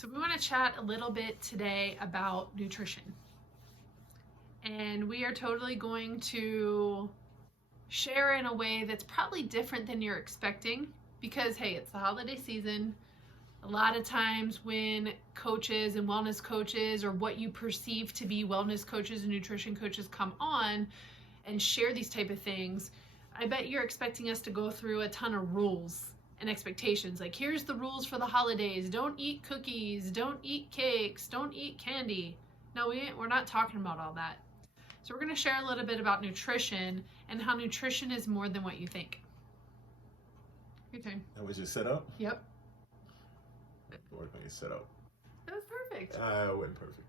So we want to chat a little bit today about nutrition. And we are totally going to share in a way that's probably different than you're expecting because, hey, it's the holiday season. A lot of times when coaches and wellness coaches, or what you perceive to be wellness coaches and nutrition coaches, come on and share these type of things, I bet you're expecting us to go through a ton of rules and expectations. Like, here's the rules for the holidays. Don't eat cookies, don't eat cakes, don't eat candy. No, we're not talking about all that. So we're going to share a little bit about nutrition and how nutrition is more than what you think. Your turn. That was your setup? Yep. Work on your setup. That was perfect. It wasn't perfect.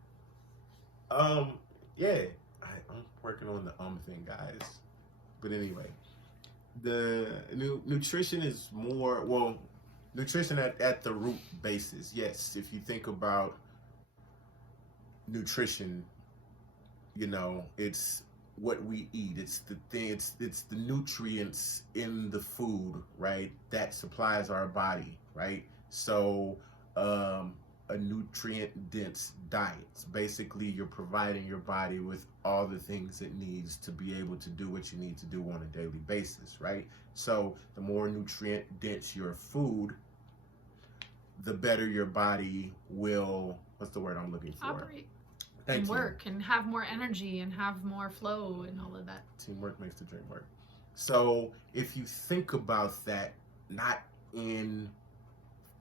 Yeah, I'm working on the thing, guys. But anyway, the nutrition is more, well, nutrition at the root basis. Yes, if you think about nutrition, you know, it's what we eat. It's the thing. It's the nutrients in the food, right? That supplies our body, right? So, a nutrient-dense diet. Basically, you're providing your body with all the things it needs to be able to do what you need to do on a daily basis, right? So, the more nutrient-dense your food, the better your body will, what's the word I'm looking for? Operate. Thank and you. work and have more energy and have more flow and all of that. Teamwork makes the dream work. So if you think about that, not in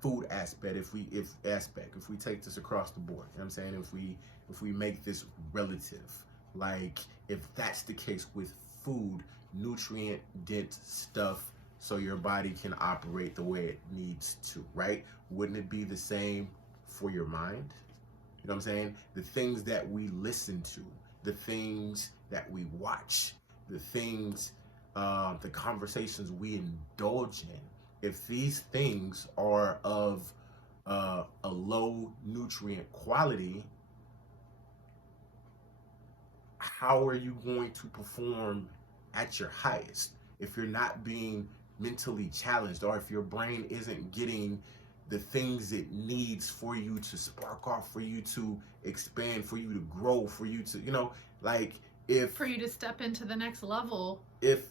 food aspect, if we take this across the board, you know what I'm saying? If we make this relative, like if that's the case with food, nutrient dense stuff, so your body can operate the way it needs to, right? Wouldn't it be the same for your mind? You know what I'm saying? The things that we listen to, the things that we watch, the things, the conversations we indulge in, if these things are of a low nutrient quality, how are you going to perform at your highest if you're not being mentally challenged, or if your brain isn't getting the things it needs for you to spark off, for you to expand, for you to grow, for you to, you know, like for you to step into the next level. If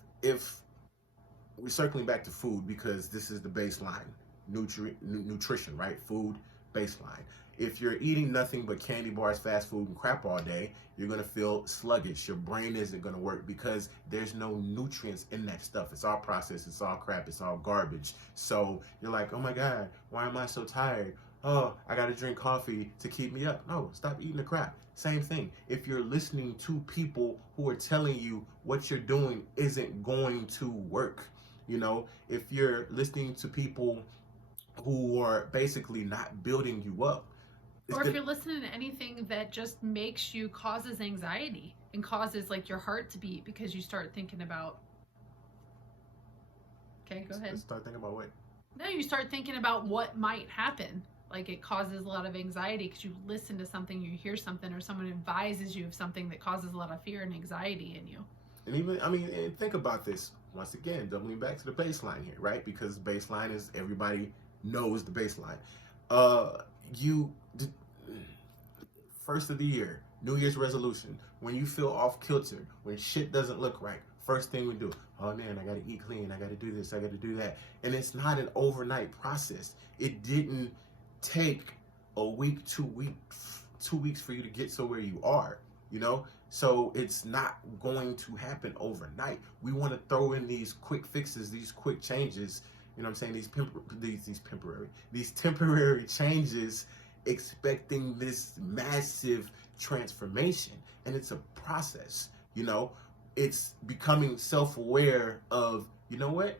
we're circling back to food, because this is the baseline, nutrition, right? Food, baseline. If you're eating nothing but candy bars, fast food, and crap all day, you're gonna feel sluggish. Your brain isn't gonna work because there's no nutrients in that stuff. It's all processed, it's all crap, it's all garbage. So you're like, oh my God, why am I so tired? Oh, I gotta drink coffee to keep me up. No, stop eating the crap. Same thing. If you're listening to people who are telling you what you're doing isn't going to work, you know, if you're listening to people who are basically not building you up, or if you're listening to anything that just causes anxiety and causes like your heart to beat because you start thinking about, okay, go ahead. Start thinking about what? No, you start thinking about what might happen. Like, it causes a lot of anxiety because you listen to something, you hear something, or someone advises you of something that causes a lot of fear and anxiety in you. And even, I mean, and think about this once again, doubling back to the baseline here, right? Because baseline is, everybody knows the baseline. First of the year, New Year's resolution, when you feel off kilter, when shit doesn't look right, first thing we do, oh man, I gotta eat clean, I gotta do this, I gotta do that. And it's not an overnight process. It didn't take a week, 2 weeks for you to get to where you are, you know? So it's not going to happen overnight. We want to throw in these quick fixes, these quick changes, you know what I'm saying? These temporary changes, expecting this massive transformation. And it's a process, you know? It's becoming self-aware of, you know what?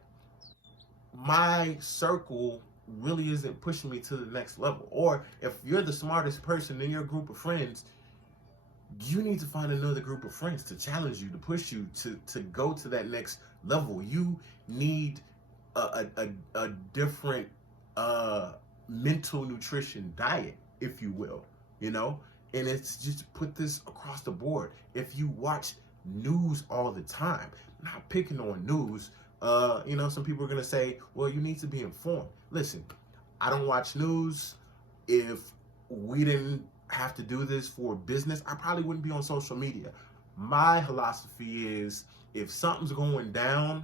My circle really isn't pushing me to the next level. Or if you're the smartest person in your group of friends, you need to find another group of friends to challenge you, to push you to go to that next level. You need a different mental nutrition diet, if you will, you know? And it's just put this across the board. If you watch news all the time, not picking on news, you know, some people are going to say, well, you need to be informed. Listen, I don't watch news. If we didn't have to do this for business, I probably wouldn't be on social media. My philosophy is if something's going down,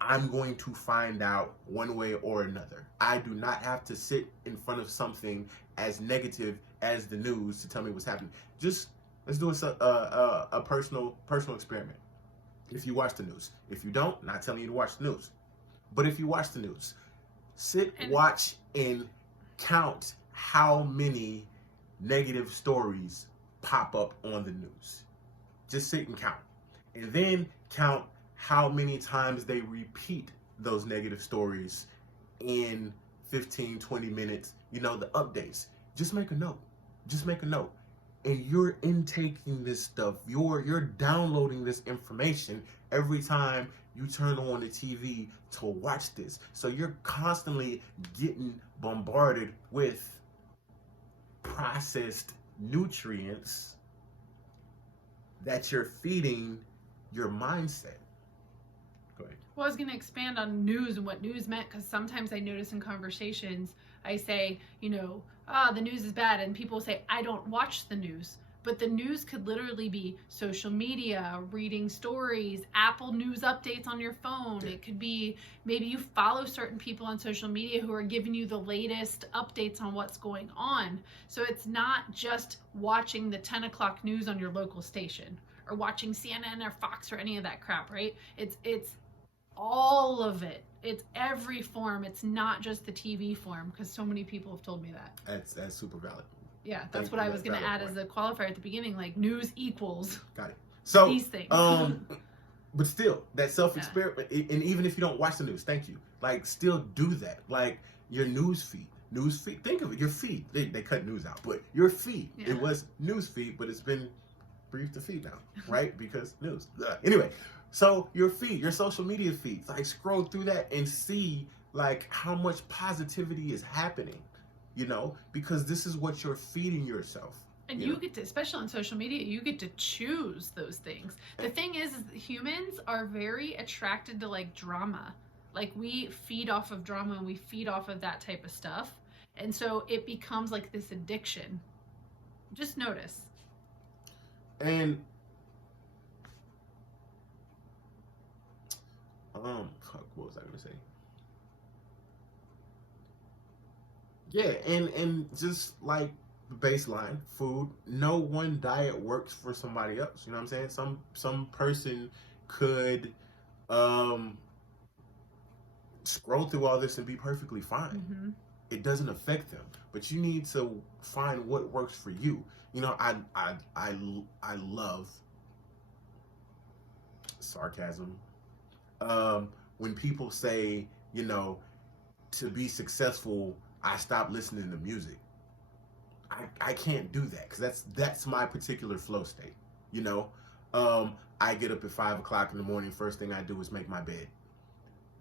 I'm going to find out one way or another. I do not have to sit in front of something as negative as the news to tell me what's happening. Just let's do a personal experiment. If you watch the news, if you don't, not telling you to watch the news, but if you watch the news, sit, watch, and count how many negative stories pop up on the news. Just sit and count, and then count how many times they repeat those negative stories in 15, 20 minutes, the updates. Just make a note. Just make a note. And you're intaking this stuff. You're downloading this information every time you turn on the TV to watch this. So you're constantly getting bombarded with processed nutrients that you're feeding your mindset. Go ahead. Well, I was going to expand on news and what news meant, because sometimes I notice in conversations, I say, the news is bad, and people say, I don't watch the news. But the news could literally be social media, reading stories, Apple News updates on your phone. Yeah. It could be maybe you follow certain people on social media who are giving you the latest updates on what's going on. So it's not just watching the 10 o'clock news on your local station or watching CNN or Fox or any of that crap, right? It's all of it. It's every form. It's not just the TV form, because so many people have told me that. That's super valid. Yeah, that's what I was going to add as a qualifier at the beginning, like news equals Got it. So these things. But still, that self-experiment, and even if you don't watch the news, thank you. Like, still do that. Like your news feed. Think of it. Your feed. They cut news out, but your feed. Yeah. It was news feed, but it's been briefed to feed now, right? Because news. Anyway, so your feed, your social media feeds, like scroll through that and see like how much positivity is happening. Because this is what you're feeding yourself. And you get to, especially on social media, you get to choose those things. The thing is humans are very attracted to like drama. Like we feed off of drama and we feed off of that type of stuff. And so it becomes like this addiction. Just notice. And what was I gonna say? Yeah, and just like baseline food, no one diet works for somebody else. You know what I'm saying? Some person could scroll through all this and be perfectly fine. Mm-hmm. It doesn't affect them, but you need to find what works for you. I love sarcasm. When people say, to be successful, I stopped listening to music. I can't do that, because that's my particular flow state. I get up at 5 o'clock in the morning. First thing I do is make my bed.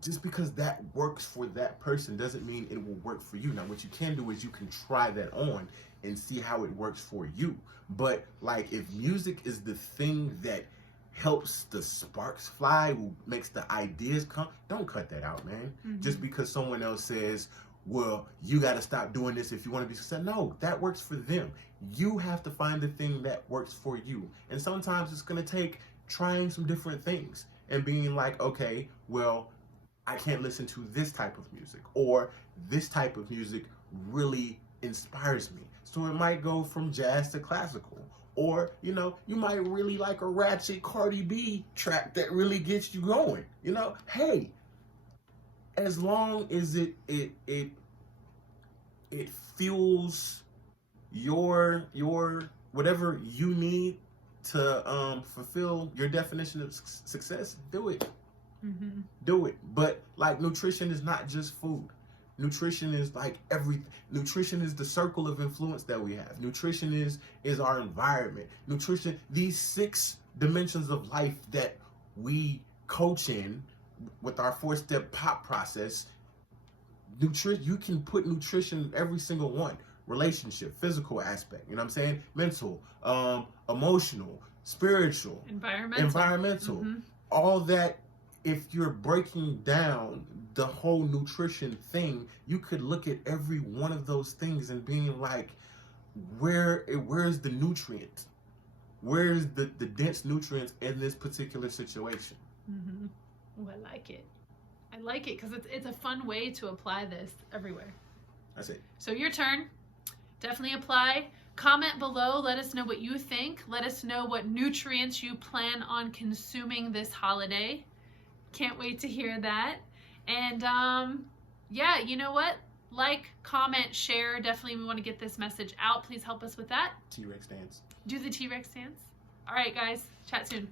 Just because that works for that person doesn't mean it will work for you. Now, what you can do is you can try that on and see how it works for you. But like, if music is the thing that helps the sparks fly, who makes the ideas come, don't cut that out, man. Mm-hmm. Just because someone else says, well, you got to stop doing this if you want to be successful. No, that works for them. You have to find the thing that works for you. And sometimes it's going to take trying some different things and being like, okay, well, I can't listen to this type of music, or this type of music really inspires me. So it might go from jazz to classical, or, you might really like a ratchet Cardi B track that really gets you going. Hey, as long as it fuels your whatever you need to fulfill your definition of success, do it. Mm-hmm. Do it. But like, nutrition is not just food. Nutrition is like everything. Nutrition is the circle of influence that we have. Nutrition is our environment. Nutrition, these 6 dimensions of life that we coach in with our 4-step POP process. You can put nutrition in every single one. Relationship, physical aspect, you know what I'm saying? Mental, emotional, spiritual, environmental, Mm-hmm. all that. If you're breaking down the whole nutrition thing, you could look at every one of those things and being like, where's the nutrients? Where's the dense nutrients in this particular situation? Mm-hmm. Oh, I like it. I like it because it's a fun way to apply this everywhere. That's it. So your turn. Definitely apply. Comment below. Let us know what you think. Let us know what nutrients you plan on consuming this holiday. Can't wait to hear that. And yeah, you know what? Like, comment, share. Definitely we want to get this message out. Please help us with that. T-Rex dance. Do the T-Rex dance. All right, guys. Chat soon.